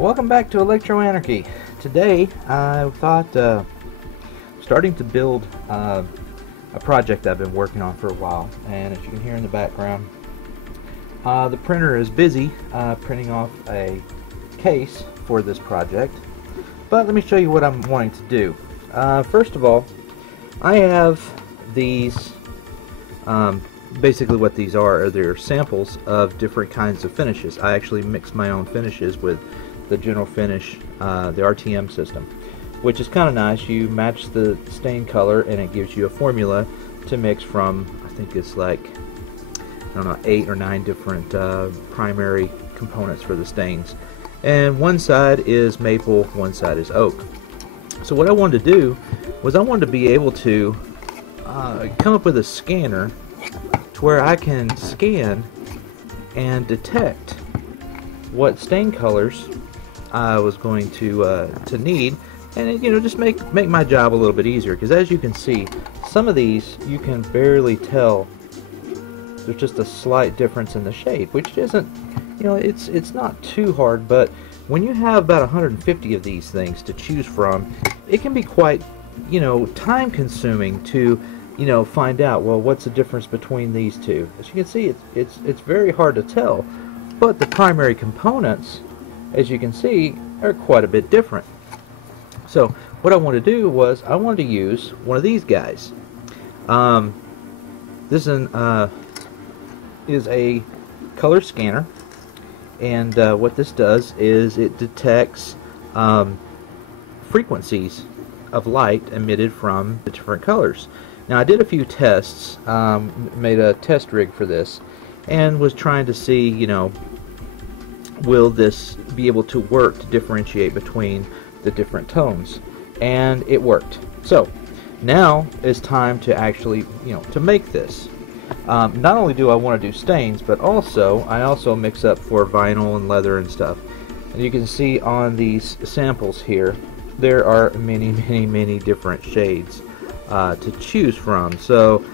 Welcome back to Electro-Anarchy. Today I thought starting to build a project I've been working on for a while, and as you can hear in the background, the printer is busy printing off a case for this project. But let me show you what I'm wanting to do. First of all, I have these, basically what these are they're samples of different kinds of finishes. I actually mix my own finishes with the general finish, the RTM system, which is kind of nice. You match the stain color and it gives you a formula to mix from, I think it's like, I don't know, 8 or 9 different primary components for the stains. And one side is maple, one side is oak. So what I wanted to do was I wanted to be able to come up with a scanner to where I can scan and detect what stain colors I was going to need, and it, just make my job a little bit easier, because as you can see, some of these you can barely tell. There's just a slight difference in the shade, which isn't, it's not too hard, but when you have about 150 of these things to choose from, it can be quite, time consuming to, find out, well, what's the difference between these two. As you can see, it's very hard to tell, but the primary components, as you can see, are quite a bit different. So what I want to do was I wanted to use one of these guys. This is a color scanner, and what this does is it detects frequencies of light emitted from the different colors. Now I did a few tests, made a test rig for this, and was trying to see, will this be able to work to differentiate between the different tones, and it worked. So now it's time to actually, to make this. Not only do I want to do stains, but I also mix up for vinyl and leather and stuff. And you can see on these samples here, there are many different shades to choose from. So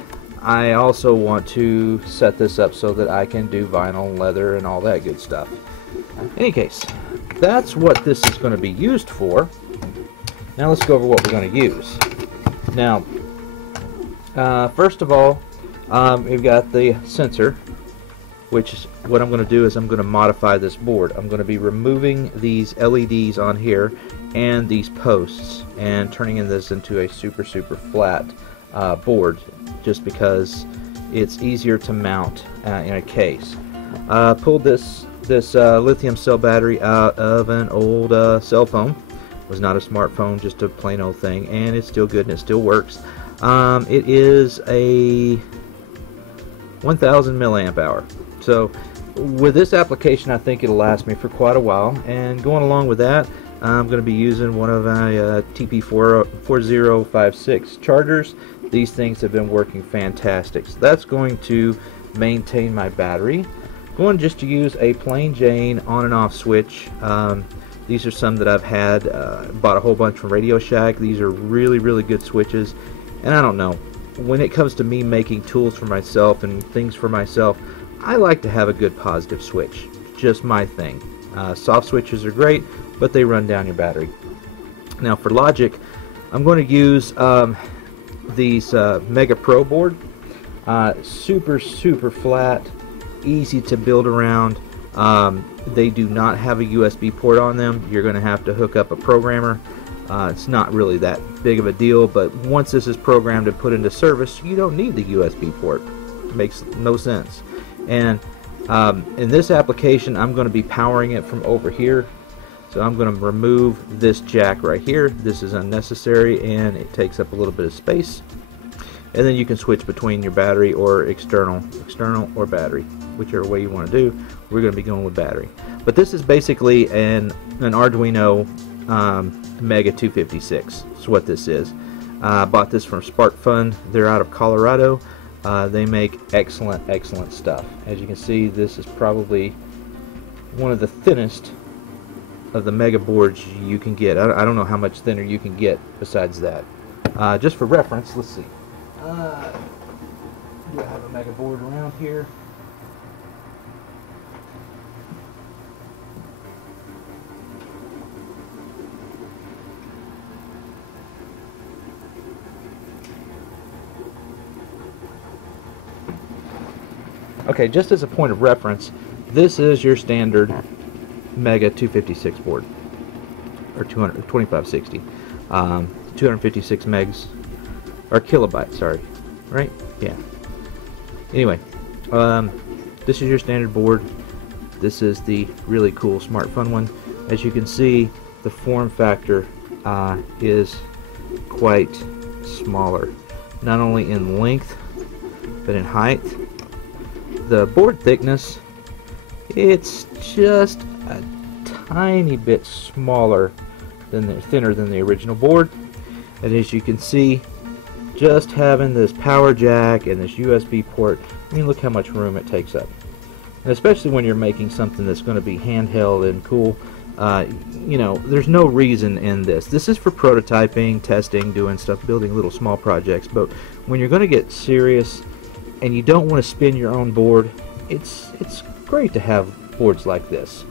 I also want to set this up so that I can do vinyl and leather and all that good stuff. In any case, that's what this is going to be used for. Now let's go over what we're going to use. Now, first of all, we've got the sensor, which is what I'm going to do is I'm going to modify this board. I'm going to be removing these LEDs on here and these posts and turning this into a super flat board, just because it's easier to mount in a case. Pulled this lithium cell battery out of an old cell phone. It was not a smartphone, just a plain old thing, and it's still good and it still works. It is a 1000 milliamp hour. So with this application, I think it'll last me for quite a while. And going along with that, I'm going to be using one of my TP4056 chargers. These things have been working fantastic. So that's going to maintain my battery. Going just to use a plain Jane on and off switch. These are some that I've had, bought a whole bunch from Radio Shack. These are really good switches, and I don't know, when it comes to me making tools for myself and things for myself, I like to have a good positive switch. Just my thing. Soft switches are great, but they run down your battery. Now for logic, I'm going to use these Mega Pro board. Super flat, easy to build around. They do not have a USB port on them. You're going to have to hook up a programmer. It's not really that big of a deal, but once this is programmed and put into service, you don't need the USB port. It makes no sense. And in this application, I'm going to be powering it from over here. So I'm going to remove this jack right here. This is unnecessary and it takes up a little bit of space. And then you can switch between your battery or external or battery, whichever way you want to do. We're going to be going with battery. But this is basically an Arduino Mega 256. That's what this is. I bought this from SparkFun. They're out of Colorado. They make excellent stuff. As you can see, this is probably one of the thinnest of the Mega boards you can get. I don't know how much thinner you can get besides that. Just for reference, let's see. Do I have a Mega board around here? Okay, just as a point of reference, this is your standard Mega 256 board, or 2560, 256 megs, or kilobytes, sorry, right? Yeah. Anyway, this is your standard board. This is the really cool Smart Fun one. As you can see, the form factor is quite smaller, not only in length but in height. The board thickness, it's just a tiny bit smaller than thinner than the original board. And as you can see, just having this power jack and this USB port, I mean, look how much room it takes up. And especially when you're making something that's going to be handheld and cool, you know, there's no reason in this. This is for prototyping, testing, doing stuff, building little small projects. But when you're going to get serious and you don't want to spin your own board, it's great to have boards like this.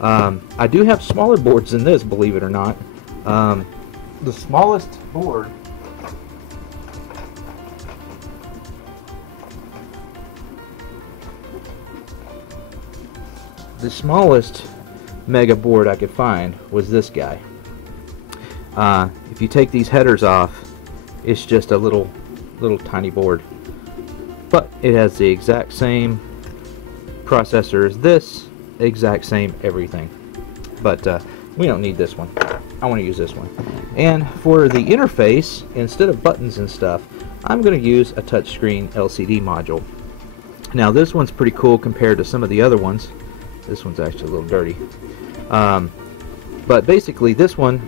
I do have smaller boards than this, believe it or not. The smallest board Mega board I could find was this guy. If you take these headers off, it's just a little tiny board, but it has the exact same processor as this, exact same everything. But we don't need this one. I want to use this one. And for the interface, instead of buttons and stuff, I'm going to use a touchscreen LCD module. Now this one's pretty cool compared to some of the other ones. This one's actually a little dirty. But basically this one,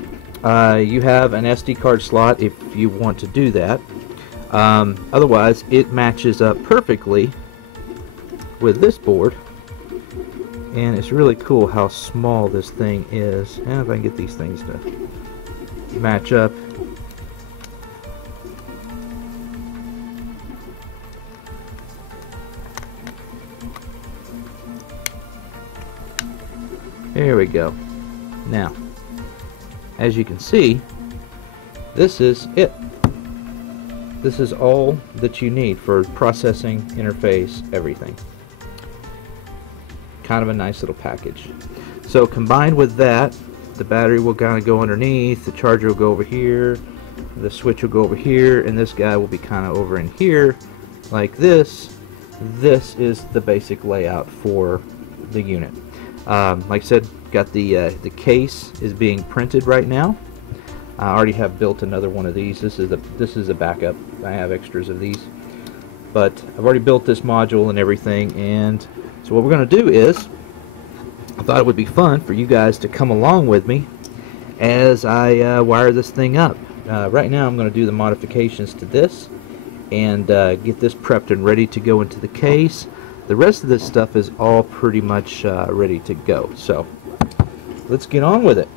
you have an SD card slot if you want to do that. Otherwise, it matches up perfectly with this board. And it's really cool how small this thing is. And if I can get these things to match up. There we go. Now, as you can see, this is it. This is all that you need for processing, interface, everything. Kind of a nice little package. So combined with that, the battery will kind of go underneath, the charger will go over here, the switch will go over here, and this guy will be kind of over in here like this. This is the basic layout for the unit. Like I said, got the case is being printed right now. I already have built another one of these. This is a backup. I have extras of these, but I've already built this module and everything. And so what we're going to do is, I thought it would be fun for you guys to come along with me as I wire this thing up. Right now I'm going to do the modifications to this and get this prepped and ready to go into the case. The rest of this stuff is all pretty much ready to go. So let's get on with it.